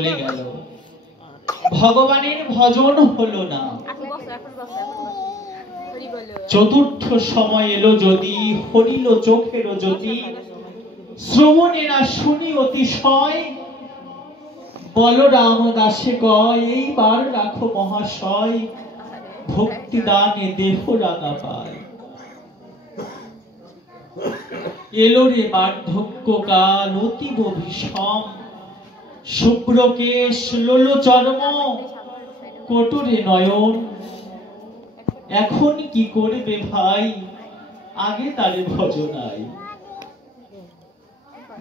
চলে গেল, ভগবানের ভজন হলো না। চতুর্থ সময় এলো, যদি হরিল চোখের জ্যোতি, শ্রবণে না শুনি অতিশয়, বলরাম দাসে কয় এইবার রাখো মহাশয়, ভক্তি দানে দেহ রাঙা পায়। এলো রে বার্ধক্য কাল অতীব ভীষণ, শুভ্র কেশ লোল চর্ম কটুরে নয়ন, এখন কি করবে ভাই আগে তারে ভজনাই।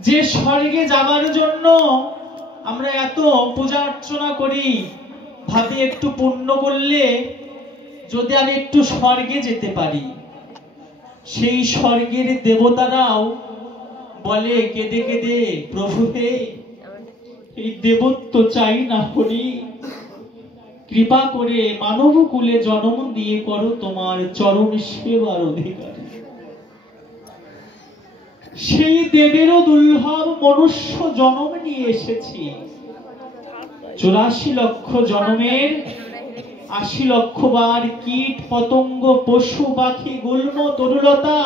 যে স্বর্গে যাবার জন্য আমরা এত পূজা অর্চনা করি, ভাবি একটু পুণ্য করলে যদি আমি একটু স্বর্গে যেতে পারি, সেই স্বর্গের দেবতারাও বলে কেঁদে কেঁদে, প্রভু হে এই দেবত্ব চাই না হরি, কৃপা করে মানব কুলে জন্ম দিয়ে করো তোমার চরণ সেবার অধিকারী। সেই দেবেরও দুর্লভ মনুষ্য জন্ম নিয়ে এসেছি, 84 লক্ষ জন্মের 80 লক্ষ বার কীট পতঙ্গ পশু পাখি গুল্ম তরুলতা,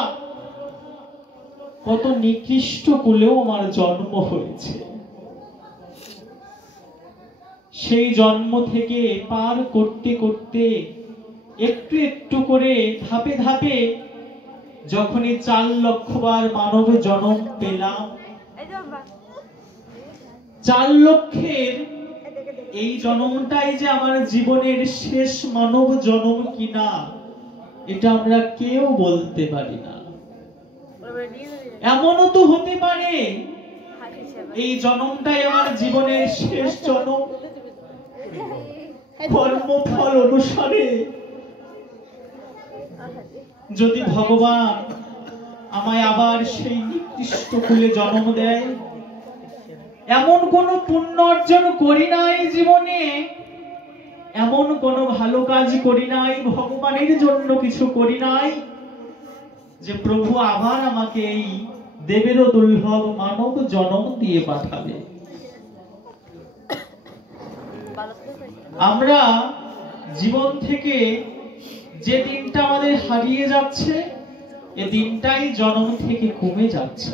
কত নিকৃষ্ট কুলেও আমার জন্ম হয়েছে। সেই জন্ম থেকে পার করতে করতে একটু একটু করে ধাপে ধাপে যখনই 4 লক্ষ বার মানব জন্ম পেলাম, 4 লক্ষের এই জন্মটাই যে আমার জীবনের শেষ মানব জন্ম কিনা এটা আমরা কেউ বলতে পারি না। এমনও তো হতে পারে এই জন্মটাই আমার জীবনের শেষ জন্ম, কর্মফল অনুসারে যদি ভগবান আমায় আবার সেই নিকৃষ্ট কুলে জন্ম দেয়। এমন কোন পুণ্য অর্জন করি নাই জীবনে, এমন কোন ভালো কাজ করি নাই, ভগবানের জন্য কিছু করি নাই যে প্রভু আবার আমাকে এই দেবেরও দুর্লভ মানব জন্ম দিয়ে পাঠাবে। আমরা জীবন থেকে যে দিনটা আমাদের হারিয়ে যাচ্ছে, এই দিনটাই জন্ম থেকে কমে যাচ্ছে।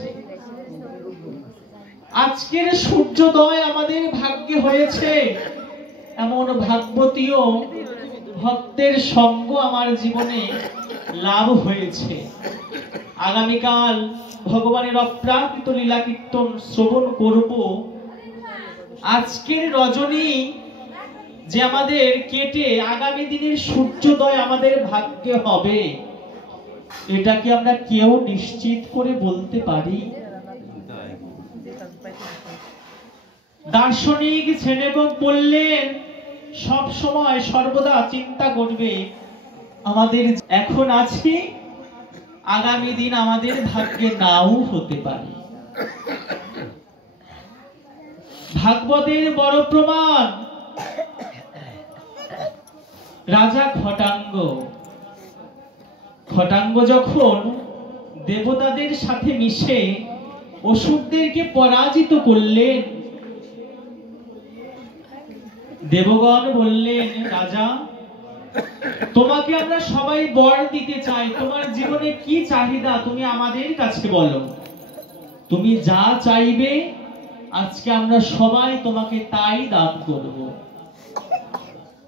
আজকের সূর্যোদয় আমাদের ভাগ্যে হয়েছে, এমন ভাগবতীয় ভক্তের সঙ্গ আমার জীবনে লাভ হয়েছে। আগামীকাল ভগবানের অপ্রাকৃত লীলা কীর্তন শ্রবণ করব। আজকের রজনী যে আমাদের কেটে আগামী দিনের সূর্যোদয় আমাদের ভাগ্যে হবে, এটা কি আমরা কেউ নিশ্চিত করে বলতে পারি? দার্শনিক সেনেকক বললেন সব সময় সর্বদা চিন্তা করবে আমাদের এখন আছি, আগামী দিন আমাদের ভাগ্যে নাও হতে পারে। ভাগবতের বড় প্রমাণ রাজা খটাঙ্গ। খটাঙ্গ যখন দেবতাদের সাথে মিশে অসুরদেরকে পরাজিত করলেন, দেবগণ বললেন রাজা তোমাকে আমরা সবাই বর দিতে চাই, তোমার জীবনে কি চাহিদা তুমি আমাদের কাছে বলো, তুমি যা চাইবে আজকে আমরা সবাই তোমাকে তাই দান করব।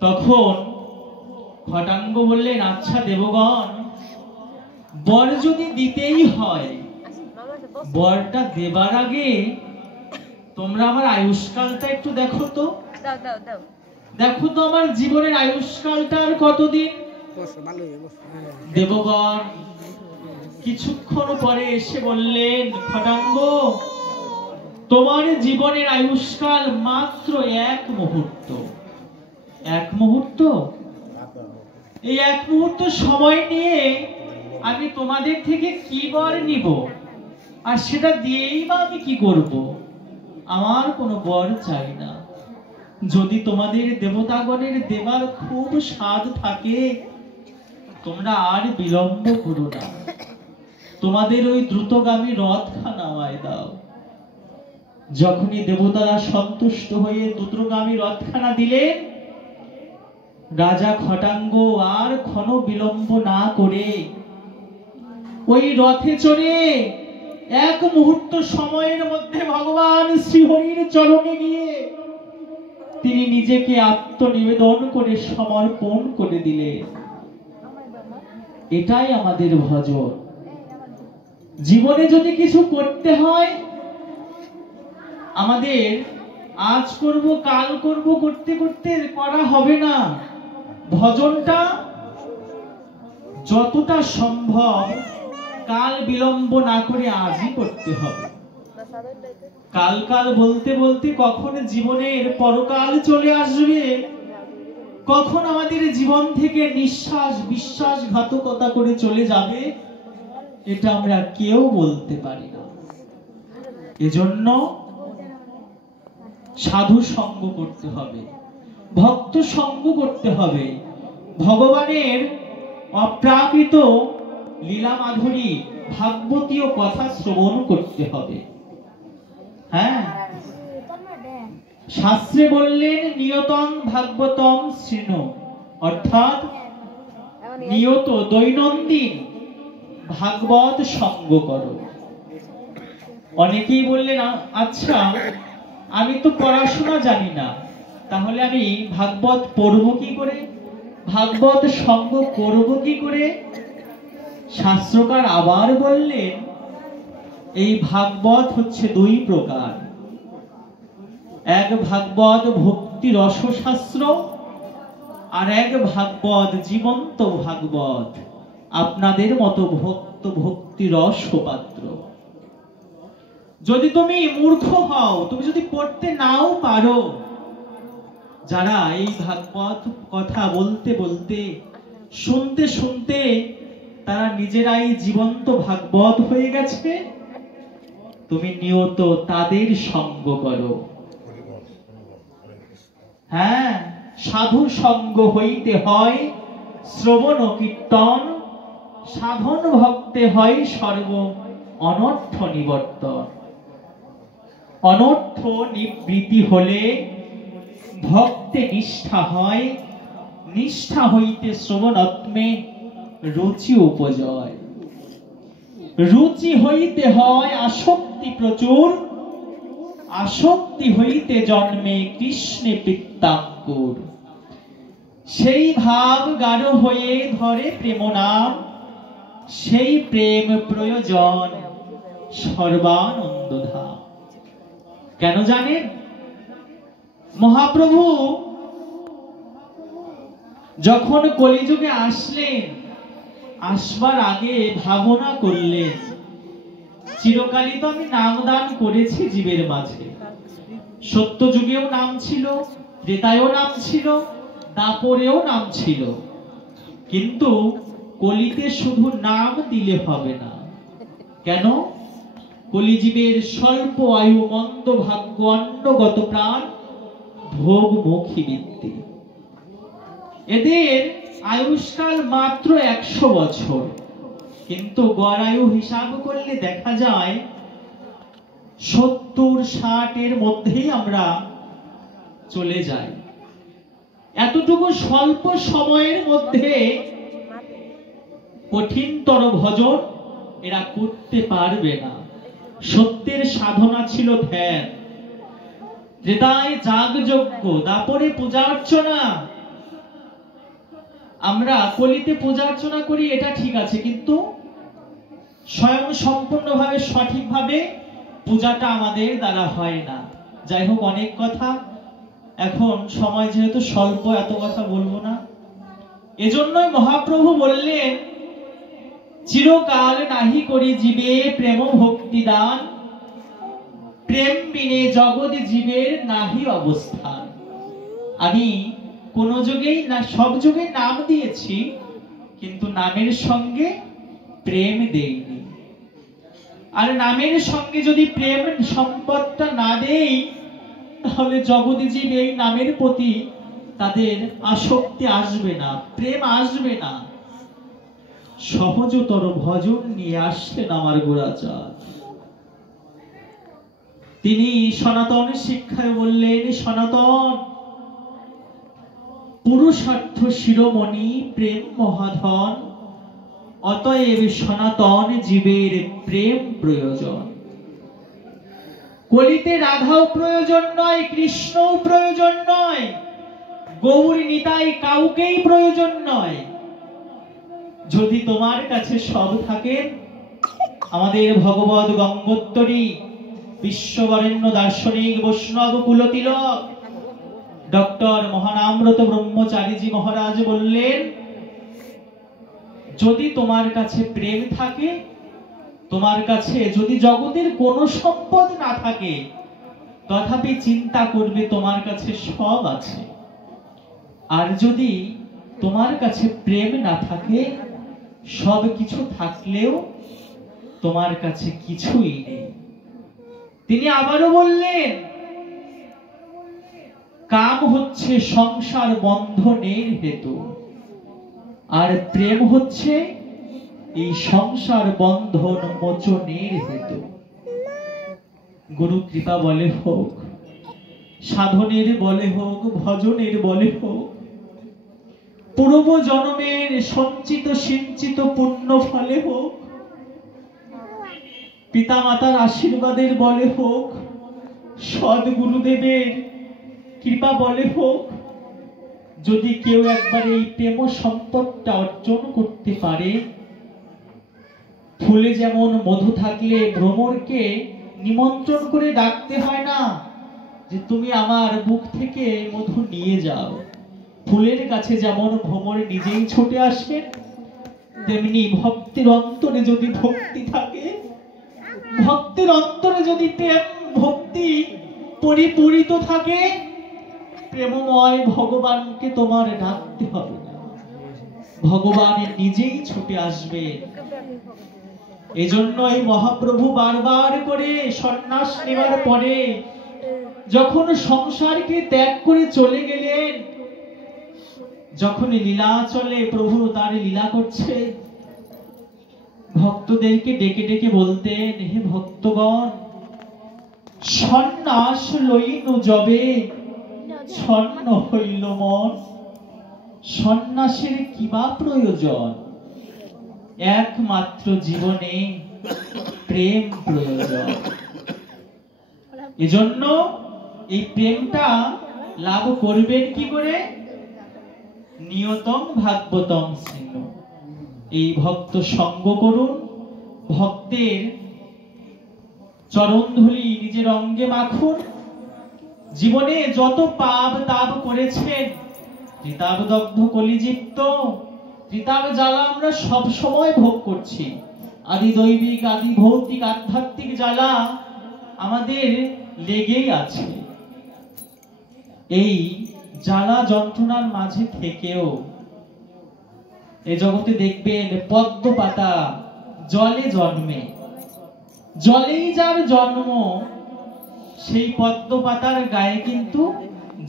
তখন খটাঙ্গ বললেন আচ্ছা দেবগণ, বর যদি দিতেই হয়, বরটা দেবার আগে তোমরা আমার আয়ুষ্কালটা একটু দেখো তো, দেখো তো আমার জীবনের আয়ুষ্কালটা আর কতদিন। দেবগণ কিছুক্ষণ পরে এসে বললেন খটাঙ্গ তোমার জীবনের আয়ুষ্কাল মাত্র 1 মুহূর্ত। 1 মুহূর্ত? এই 1 মুহূর্ত সময় নিয়ে আমি তোমাদের থেকে কি বর নিব, আর সেটা দিয়েই বা আমি কি করব? আমার কোনো বর চাই না। যদি তোমাদের দেবতাগণের দেবার খুব স্বাদ থাকে, তোমরা আর বিলম্ব করো না, তোমাদের ওই দ্রুতগামী রথখানা আমায় দাও। যখনই দেবতারা সন্তুষ্ট হয়ে দ্রুতগামী রথখানা দিলেন, রাজা খটাঙ্গ আর ক্ষণ বিলম্ব না করে ওই রথে চড়ে এক মুহূর্ত সময়ের মধ্যে ভগবান শ্রীহরির চরণে গিয়ে তিনি নিজেকে আত্মনিবেদন করে সমর্পণ করে দিলেন। এটাই আমাদের ভজন। জীবনে যদি কিছু করতে হয়, আমাদের আজ করব কাল করব করতে করতে করা হবে না। ভজনটা যতটা সম্ভব কাল বিলম্ব না করে আজই করতে হবে। কাল কাল বলতে বলতে কখন জীবনের পরকাল চলে আসবে, কখন আমাদের জীবন থেকে নিঃশ্বাস বিশ্বাসঘাতকতা করে চলে যাবে, এটা আমরা কেউ বলতে পারি না। এজন্য সাধু সঙ্গ করতে হবে, ভক্ত সঙ্গ করতে হবে, ভগবানের অপ্রাকৃত লীলা মাধুরী ভাগবতীয় কথা শ্রবণ করতে হবে। হ্যাঁ, শাস্ত্রে বললেন নিয়তং ভাগবতং শৃণু, অর্থাৎ নিয়ত দৈনন্দিন ভাগবত সঙ্গ করো। অনেকেই বললেন আচ্ছা আমি তো পড়াশোনা জানি না, তাহলে আমি ভাগবত পড়ব কি করে, ভাগবত সঙ্গ করব কি করে? শাস্ত্রকার আবার বললেন এই ভাগবত হচ্ছে দুই প্রকার। এক ভাগবত ভক্তি রসশাস্ত্র, আর এক ভাগবত জীবন্ত ভাগবত, আপনাদের মতো ভক্ত ভক্তি রস পাত্র। যদি তুমি মূর্খ হও, তুমি যদি পড়তে নাও পারো, যারা এই ভাগবত কথা বলতে বলতে শুনতে শুনতে তারা নিজেরাই জীবন্ত ভাগবত হয়ে গেছে, তুমি নিয়ত তাদের সঙ্গ করো। হ্যাঁ, সাধু সঙ্গ হইতে হয় শ্রবণ কীর্তন, সাধন ভক্তে হয় সর্ব অনর্থ নিবর্তন। অনর্থ নিবৃত্তি হলে ভক্তে নিষ্ঠা হয়, নিষ্ঠা হইতে শ্রবণাত্মে রুচি উপজয়। রুচি হইতে হয় আসক্তি প্রচুর, আসক্তি হইতে জন্মে কৃষ্ণে পিত্তাঙ্কুর। সেই ভাব গাঢ় হয়ে ধরে প্রেম নাম, সেই প্রেম প্রয়োজন সর্বানন্দ ধাম। কেন জানেন? মহাপ্রভু যখন কলিযুগে আসলেন, আসবার আগে ভাবনা করলেন চিরকালই তো আমি নামদান করেছি জীবের মাঝে। সত্য যুগেও নাম ছিল, ত্রেতায়ও নাম ছিল, দাপরেও নাম ছিল, কিন্তু কলিতে শুধু নাম দিলে হবে না। কেন? কলিজীবের স্বল্প আয়ু, মন্দ ভাগ্য, অন্নগত প্রাণ, ভোগমুখী বৃত্তি, এদের আয়ুষ্কাল মাত্র 100 বছর, কিন্তু গড় আয়ু হিসাব করলে দেখা যায় 70-60 এর মধ্যেই আমরা চলে যাই। এতটুকু স্বল্প সময়ের মধ্যে কঠিনতর ভজন এরা করতে পারবে না। সত্যের সাধনা ছিল ধ্যান, ত্রেতায় যাগযজ্ঞ, দাপরে পূজার্চনা। আমরা কলিতে পূজার্চনা করি, এটা ঠিক আছে, কিন্তু স্বয়ং সম্পূর্ণভাবে সঠিকভাবে পূজাটা আমাদের দ্বারা হয় না। যাই হোক, অনেক কথা, এখন সময় যেহেতু স্বল্প, এত কথা বলবো না। এজন্যই মহাপ্রভু বললেন চিরকাল নাহি করি জীবে প্রেম ভক্তি দান, প্রেম বিনে জগৎ জীবের নাহি অবস্থান। আমি কোন যুগেই না, সব যুগে নাম দিয়েছি, কিন্তু নামের সঙ্গে প্রেম দেইনি। আর নামের সঙ্গে যদি প্রেম সম্পদটা না দেই, তাহলে জগৎ জীব এই নামের প্রতি তাদের আসক্তি আসবে না, প্রেম আসবে না। সহজতর ভজন নিয়ে আসলেন আমার গোরাচাঁদ। তিনি সনাতন শিক্ষায় বললেন, সনাতন পুরুষার্থ শিরোমণি প্রেম মহাধন, অতএব সনাতন জীবের প্রেম প্রয়োজন। কলিতে রাধাও প্রয়োজন নয়, কৃষ্ণও প্রয়োজন নয়, গৌর নিতাই কাউকেই প্রয়োজন নয়। যদি তোমার কাছে সব থাকে, আমাদের ভগবত গঙ্গোত্তরী বিশ্ববরেণ্য দার্শনিক বৈষ্ণব কুলতিলক ডক্টর মহানামরত ব্রহ্মচারীজি মহারাজ বললেন, যদি তোমার কাছে প্রেম থাকে, তোমার কাছে যদি জগতের কোনো সম্পদ না থাকে, তথাপি চিন্তা করবে তোমার কাছে সব আছে। আর যদি তোমার কাছে প্রেম না থাকে, সব কিছু থাকলেও তোমার কাছে কিছুই নেই। তিনি আবারও বললেন, কাম হচ্ছে সংসার বন্ধনের হেতু, আর প্রেম হচ্ছে এই সংসার বন্ধন মোচনের হেতু। গুরু কৃপা বলে হোক, সাধনের বলে হোক, ভজনের বলে হোক, পূর্ব জন্মের সঞ্চিত সিঞ্চিত পুণ্য ফলে হোক, পিতা মাতার আশীর্বাদের বলে হোক, সৎ গুরুদেবের কৃপা বলে হোক, যদি কেউ একবার এই প্রেম সম্পদটা অর্জন করতে পারে, ফুলে যেমন মধু থাকলে ভ্রমরকে নিমন্ত্রণ করে ডাকতে হয় না যে তুমি আমার বুক থেকে মধু নিয়ে যাও, ফুলের কাছে যেমন ভ্রমর নিজেই ছুটে আসে, তেমনি ভক্তের অন্তরে যদি ভক্তি থাকে, ভক্তের অন্তরে যদি প্রেম ভক্তি পরিপূরিত থাকে, প্রেমময় ভগবানকে তোমার ডাকতে হবে না, ভগবান নিজেই ছুটে আসবে। এজন্য এই মহাপ্রভু বারবার করে সন্ন্যাস নেওয়ার পরে যখন সংসারকে ত্যাগ করে চলে গেলেন, যখন লীলা চলে, প্রভু তার লীলা করছে, ভক্তদেরকে ডেকে ডেকে বলতেন, হে ভক্তগণ, সন্ন্যাস লইনু যবে ছন্ন হইল মন, সন্ন্যাসের কি বা প্রয়োজন, একমাত্র জীবনে প্রেম প্রয়োজন। এজন্য এই প্রেমটা লাভ করবেন কি করে? নিয়তম ভাগবতম শৃণু, এই ভক্ত সঙ্গ করুন, ভক্তের চরণধূলি নিজের অঙ্গে মাখুন, জীবনে যত পাপ তাপ করেছেন, ত্রিতাব দগ্ধ কলিযুক্ত ত্রিতাব জ্বালা আমরা সব সময় ভোগ করছি, আদি দৈবিক আদি ভৌতিক আধ্যাত্মিক জ্বালা আমাদের লেগেই আছে। এই জ্বালা যন্ত্রণার মাঝে থেকেও এই জগতে দেখবেন পদ্ম পাতা জলে জন্মে, জলেই যার জন্ম, সেই পদ্ম পাতার গায়ে কিন্তু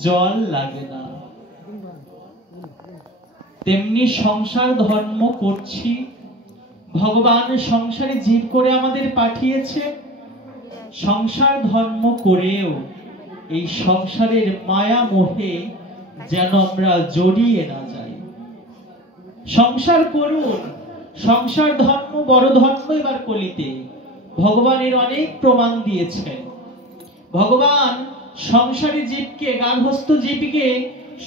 জল লাগে না। তেমনি সংসার ধর্ম করছি, ভগবান সংসারে জীব করে আমাদের পাঠিয়েছে, সংসার ধর্ম করেও এই সংসারের মায়া মোহে যেন আমরা জড়িয়ে না যাই। সংসার করুন, সংসার ধর্ম বড় ধর্ম। এবার কলিতে ভগবানের অনেক প্রমাণ দিয়েছেন। ভগবান সংসারী জীবকে, গার্হস্থ জীবকে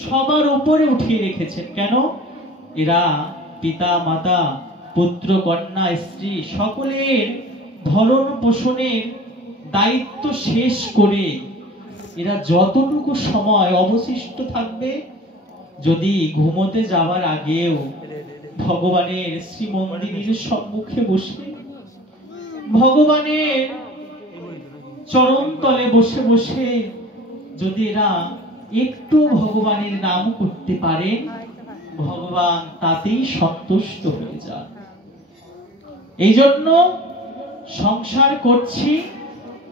সবার উপরে উঠিয়ে রেখেছেন। কেন? এরা পিতা মাতা পুত্র কন্যা স্ত্রী সকলের ভরণ পোষণের দায়িত্ব শেষ করে এরা যতটুকু সময় অবশিষ্ট থাকবে, যদি ঘুমোতে যাওয়ার আগেও ভগবানের শ্রীমন্দিরের সম্মুখে বসে, ভগবানের চরণ তলে বসে বসে যদি এরা একটু ভগবানের নাম করতে পারে, ভগবান তাতেই সন্তুষ্ট হয়ে যান। এই জন্য সংসার করছি,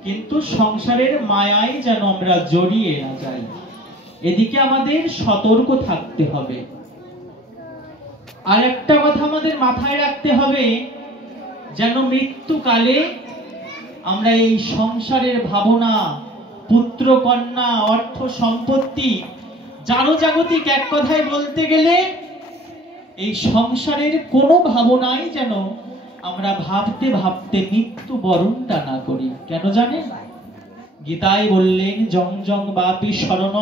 কিন্তু সংসারের মায়ায় যেন আমরা জড়িয়ে না যাই, এদিকে আমাদের সতর্ক থাকতে হবে। আর একটা কথা আমাদের মাথায় রাখতে হবে, যেন মৃত্যুকালে আমরা এই সংসারের ভাবনা, পুত্র কন্যা, অর্থ সম্পত্তি, জাগতিক এক কথায় বলতে গেলে এই সংসারের কোনো ভাবনাই যেন আমরা ভাবতে ভাবতে মৃত্যু বরণটা না করি। কেন জানেন? গীতায় বললেন, জং জং বাপি শরণ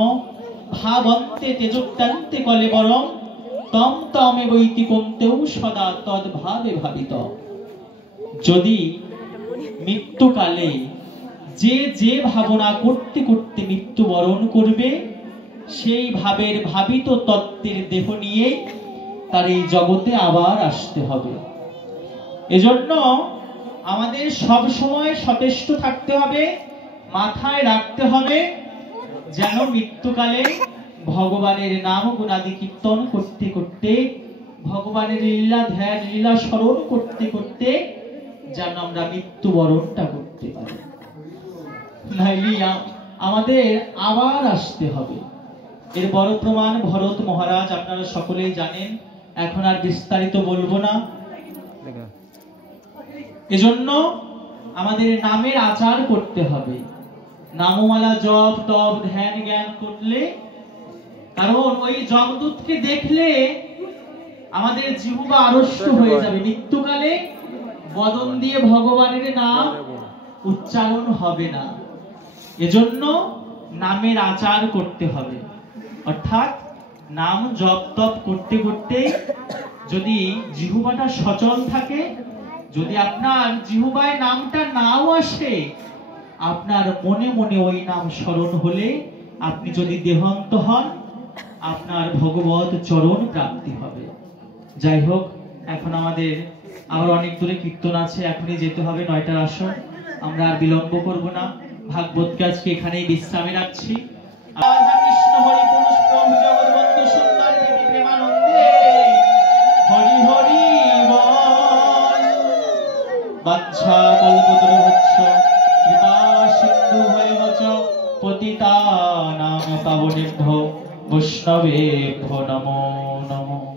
ভাবন্তে তেজোত্তান্তে কলেবরম তম তমে বৈতি কন্তেও সদা তদ ভাবে ভাবিত। যদি মৃত্যুকালে যে যে ভাবনা করতে করতে মৃত্যুবরণ করবে, সেই ভাবের ভাবিত তত্ত্বের দেহ নিয়ে তার এই জগতে আবার আসতে হবে। এজন্য আমাদের সব সময় সচেষ্ট থাকতে হবে, মাথায় রাখতে হবে, যেন মৃত্যুকালে ভগবানের নাম গুণাদি কীর্তন করতে করতে, ভগবানের লীলা ধ্যান লীলা স্মরণ করতে করতে যেন আমরা মৃত্যুবরণটা করতে পারি। নাইলে আমাদের আবার আসতে হবে। এর বড় প্রমাণ ভরত মহারাজ, আপনারা সকলেই জানেন, এখন আর বিস্তারিত বলবো না। এজন্য আমাদের নামের আচার করতে হবে, নামমালা জপ তপ ধ্যান জ্ঞান করলে, কারণ ওই যমদূতকে দেখলে আমাদের জিহ্বা আড়ষ্ট হয়ে যাবে, মৃত্যুকালে বদন দিয়ে ভগবানের নাম উচ্চারণ হবে না। এজন্য নামের আচার করতে হবে, অর্থাৎ নাম জপ তপ করতে করতে যদি জিহ্বাটা সচল থাকে, যদি আপনার জিহ্বায় নামটা নাও আসে, আপনার মনে মনে ওই নাম স্মরণ হলে আপনি যদি দেহান্ত হন, আপনার ভগবত চরণ প্রাপ্তি হবে। যাই হোক, এখন আমাদের আবার অনেক দূরে কীর্তন আছে, এখনই যেতে হবে ৯টার আসর। আমরা আর বিলম্ব করব না, ভাগবতকে আজকে এখানেই বিশ্রামে রাখছি। রাধা কৃষ্ণ হরি পুরুষ প্রভু জগৎবন্ধু সুন্দর প্রীতি প্রেমানন্দে হরি হরি বল। বাঞ্ছা কল্পতরুভ্যশ্চ কৃপা সিন্ধু ভৈবচ পতিতানাং পাবনেভ্যো বৈষ্ণবেভ্যো নমো নমঃ।